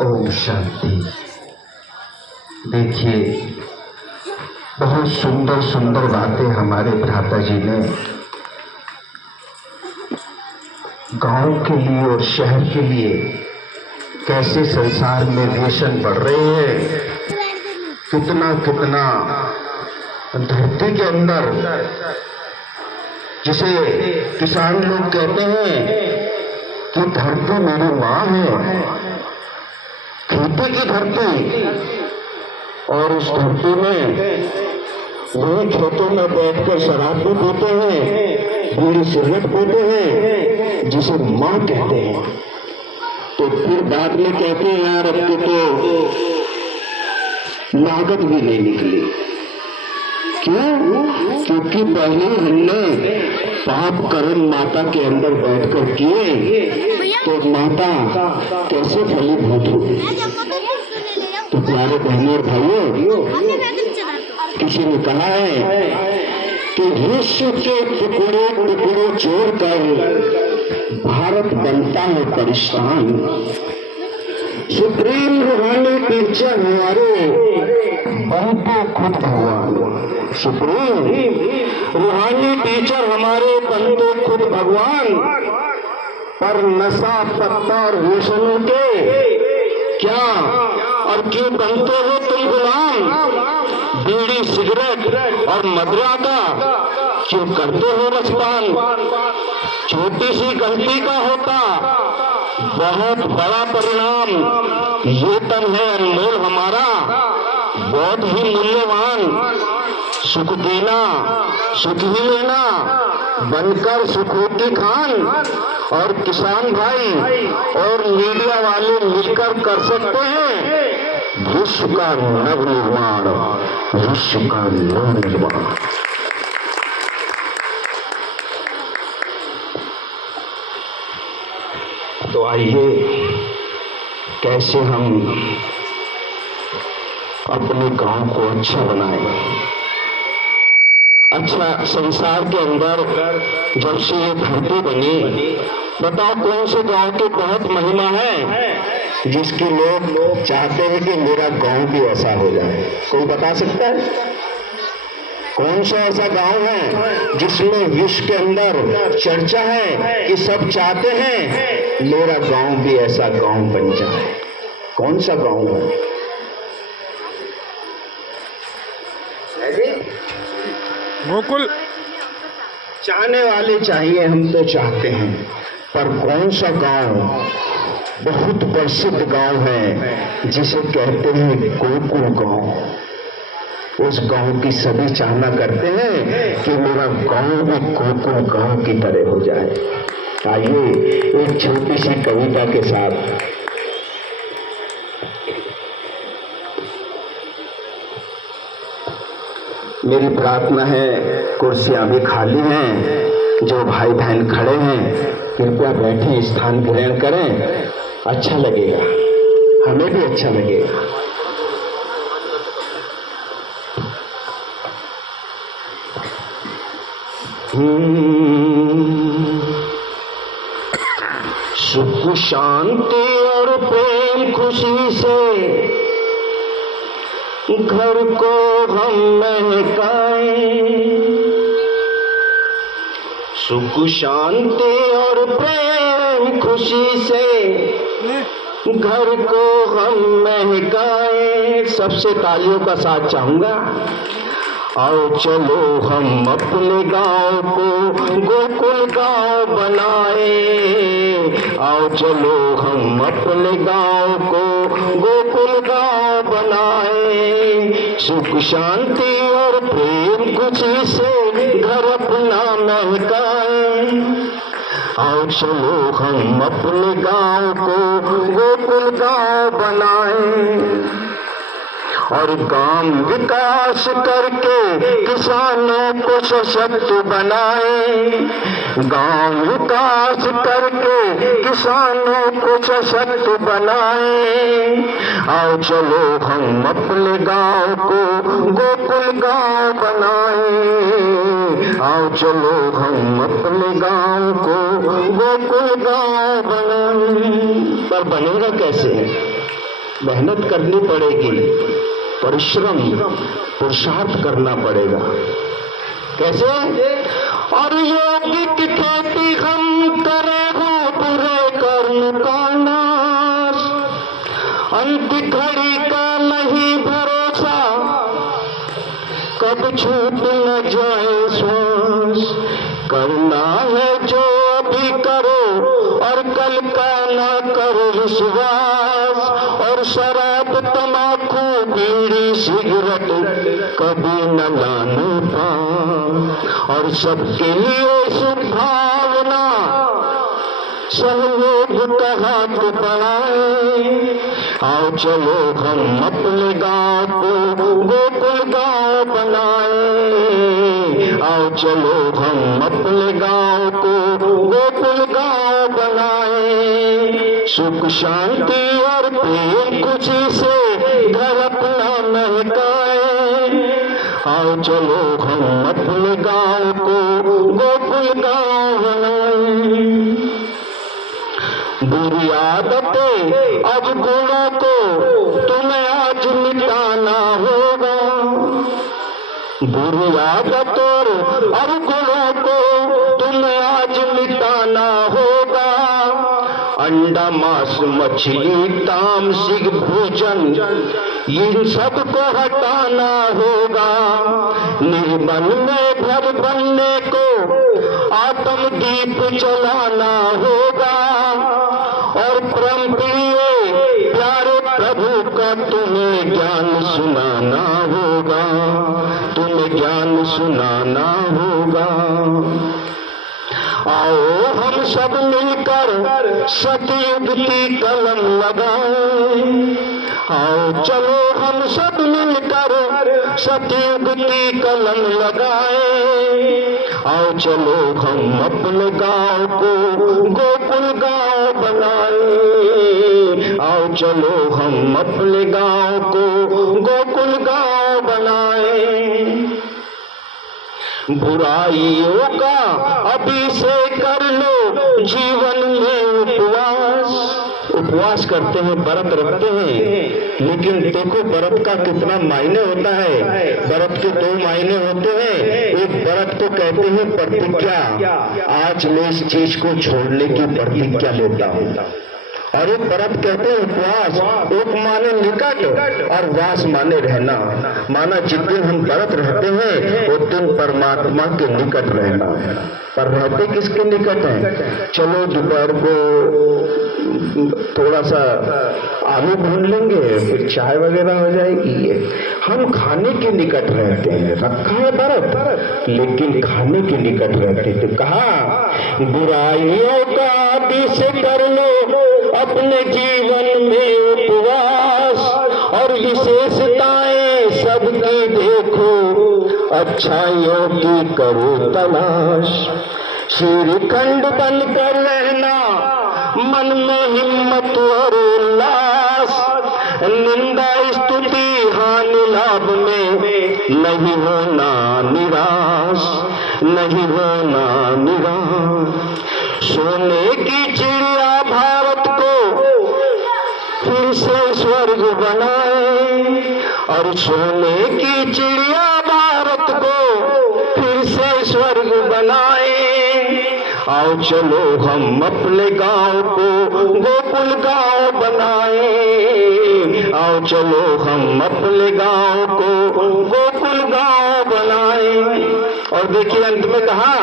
ओम शांति। देखिए, बहुत सुंदर सुंदर बातें हमारे भ्राता जी ने गांव के लिए और शहर के लिए कैसे संसार में व्यसन बढ़ रहे हैं, कितना कितना धरती के अंदर, जिसे किसान लोग कहते हैं कि धरती मेरी माँ है, खेती की धरती, और उस धरती में वही खेतों में बैठकर शराब भी पीते हैं, बीड़ी सिगरेट पीते हैं, जिसे माँ कहते हैं। तो फिर बाद में कहते हैं यार अब तो लागत भी नहीं निकली। क्यों? क्योंकि पहले हमने पाप कर्म माता के अंदर बैठकर किए, तो माता कैसे फलीभूत हुई। तो प्यारे बहनों और भाइयों, किसी ने कहा है कि विश्व के टुकड़े टुकड़े जोड़कर भारत बनता है परिश्रम। सुप्रीम रूहानी टीचर हमारे बनते खुद भगवान। सुप्रीम रूहानी टीचर हमारे बनते खुद भगवान, पर नशा पत्ता और व्यसनों के क्या और क्यों बनते हो तुम गुलाम? बीड़ी सिगरेट और मदिरा का क्यों करते हो रसपान? छोटी सी गलती का होता बहुत बड़ा परिणाम। ये तन है अनमोल हमारा, बहुत ही मूल्यवान। सुख देना सुख ही लेना, बनकर सुखों की खान। और किसान भाई और मीडिया वाले मिलकर कर सकते हैं विश्व का नव निर्माण, विश्व का नव निर्माण। तो आइए, कैसे हम अपने गांव को अच्छा बनाएं। अच्छा, संसार के अंदर जब से ये धरती बनी, बताओ कौन से गांव की बहुत महिमा है जिसके लोग चाहते हैं कि मेरा गांव भी ऐसा हो जाए? कोई बता सकता है? कौन सा ऐसा गांव है जिसमें विश्व के अंदर चर्चा है कि सब चाहते हैं मेरा गांव भी ऐसा गांव बन जाए? कौन सा गांव है? गोकुल। चाहने वाले चाहिए, हम तो चाहते हैं, पर कौन सा गांव बहुत प्रसिद्ध गांव है जिसे कहते हैं गोकुल गांव। उस गांव की सभी चाहना करते हैं कि मेरा गांव भी गोकुल गांव की तरह हो जाए। आइए एक छोटी सी कविता के साथ मेरी प्रार्थना है, कुर्सियां भी खाली हैं, जो भाई बहन खड़े हैं कृपया बैठे, स्थान ग्रहण करें। अच्छा लगेगा, हमें भी अच्छा लगेगा। सुख शांति और प्रेम खुशी से घर को हम महकाएं। सुख शांति और प्रेम खुशी से घर को हम महकाएं। सबसे तालियों का साथ चाहूंगा। आओ चलो हम अपने गांव को गोकुल गांव बनाए। आओ चलो हम अपने गांव को गोकुल गांव बनाए। सुख शांति और प्रेम खुशी से घर अपना महकाए। आओ चलो हम अपने गांव को गोकुल गांव बनाए। और गांव विकास करके किसानों को सशक्त बनाए। गांव विकास करके किसानों को सशक्त बनाए। आओ चलो हम अपने गांव को गोकुल गांव बनाए। आओ चलो हम अपने गांव को गोकुल गांव बनाए। पर बनेगा कैसे? मेहनत करनी पड़ेगी, परिश्रम पुरुषार्थ करना पड़ेगा। कैसे? और योगिक खेती हम करे हो बुरे कर्म का नाश, अंत घड़ी का नहीं भरोसा, कब छूट न जाए श्वास। करना है जो अभी करो और कल का न करो विश्वास। और शराब तमाकू बीड़ी सिगरेट कभी न लाने पाओ। और सबके लिए सुभावना सहयोग का हाथ बढ़ाए। आओ चलो हम अपने गांव को गोकुल गांव बनाए। आओ चलो हम अपने गांव को गोकुल गांव बनाए। सुख शांति और प्रेम खुशी से घर अपना महकाए। आओ चलो हम अपने गांव को गोकुल गांव बनाए। बुरी आदतें अब गुणों को तुम्हें आज मिटाना होगा। बुरी आदतों अब गुणों को तुम्हें आज मिटाना होगा। अंडा मांस मछली तामसिक भोजन इन सबको हटाना होगा। निर्बल में भर बनने को आत्म दीप जलाना होगा। और परम प्रिय प्यारे प्रभु का तुम्हें ज्ञान सुनाना होगा। तुम्हें ज्ञान सुनाना होगा। आओ हम सब मिलकर सतयुग की कलम लगाएं। आओ चलो हम सब मिलकर सतयुग की कलम लगाएं। आओ चलो हम अपने गांव को गोकुल गांव बनाए। आओ चलो हम अपने गांव को गोकुल गांव बनाए। बुराइयों का अभी से कर लो जीवन में उपवास। उपवास करते हैं, व्रत रखते हैं, लेकिन देखो व्रत का कितना मायने होता है। व्रत के दो मायने होते हैं। एक व्रत को कहते हैं प्रतिज्ञा, आज मैं इस चीज को छोड़ने की प्रतिज्ञा लेता हूँ। और एक व्रत कहते हैं उपवास। एक माने निकट और वास माने रहना। माना जिस दिन हम व्रत रहते हैं उस दिन परमात्मा के निकट रहना। पर रहते किसके निकट हैं? चलो दोपहर को थोड़ा सा आलू भून लेंगे, फिर चाय वगैरह हो जाएगी। हम खाने के निकट रहते हैं। रखा है व्रत लेकिन खाने के निकट रहते। तो कहा बुराइयों का आदि से कर लो अपने जीवन में उपवास। और विशेषताएं सबकी देखो, अच्छाइयों की करो तलाश। श्रीखंड बनकर रहना, मन में हिम्मत और उल्लास। निंदा स्तुति हानि लाभ में नहीं होना निराश। नहीं होना निराश। सोने की चिड़िया भारत को फिर से स्वर्ग बनाए। और सोने की चिड़िया भारत को फिर से स्वर्ग बनाए। आओ चलो हम अपने गांव को गोकुल गांव बनाए। आओ चलो हम अपने गांव को गोकुल गांव बनाए। और देखिए अंत में कहा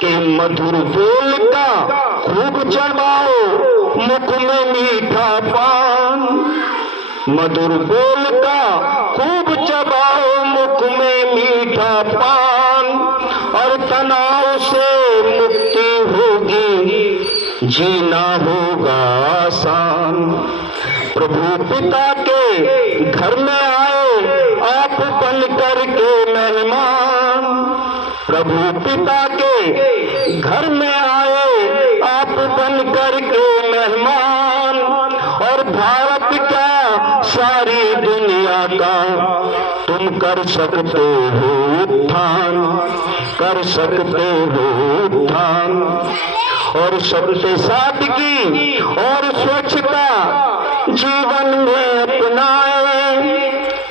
कि मधुर बोल का खूब चबाओ मुख में मीठा पान। मधुर बोल का खूब चबाओ मुख में मीठा पान। और तनाव से मुक्ति होगी, जीना होगा आसान। प्रभु पिता के घर में आए आप बन करके मेहमान। प्रभु पिता के घर में आए आप बन करके मेहमान। और भारत का सारी दुनिया का तुम कर सकते हो उत्थान। कर सकते हो उत्थान। और सबसे सादगी और स्वच्छता जीवन में अपनाए,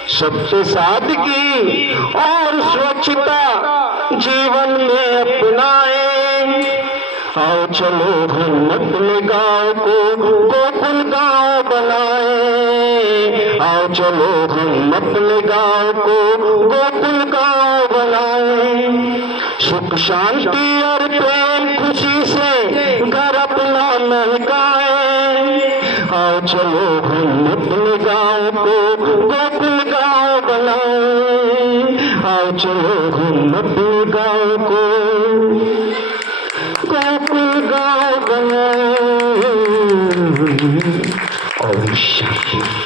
सत्य सादगी और स्वच्छता जीवन में अपनाए। आओ चलो हम अपने गांव को गोकुल गांव बनाए, आओ चलो हम अपने गांव को गोकुल गांव बनाए। सुख शांति और प्रेम खुशी से घर अपना महकाए, आओ चलो हम अपने गांव को गोकुल गांव बनाए, आओ चलो हम अपने गांव को गोकुल गांव बनाए। ओम शांति।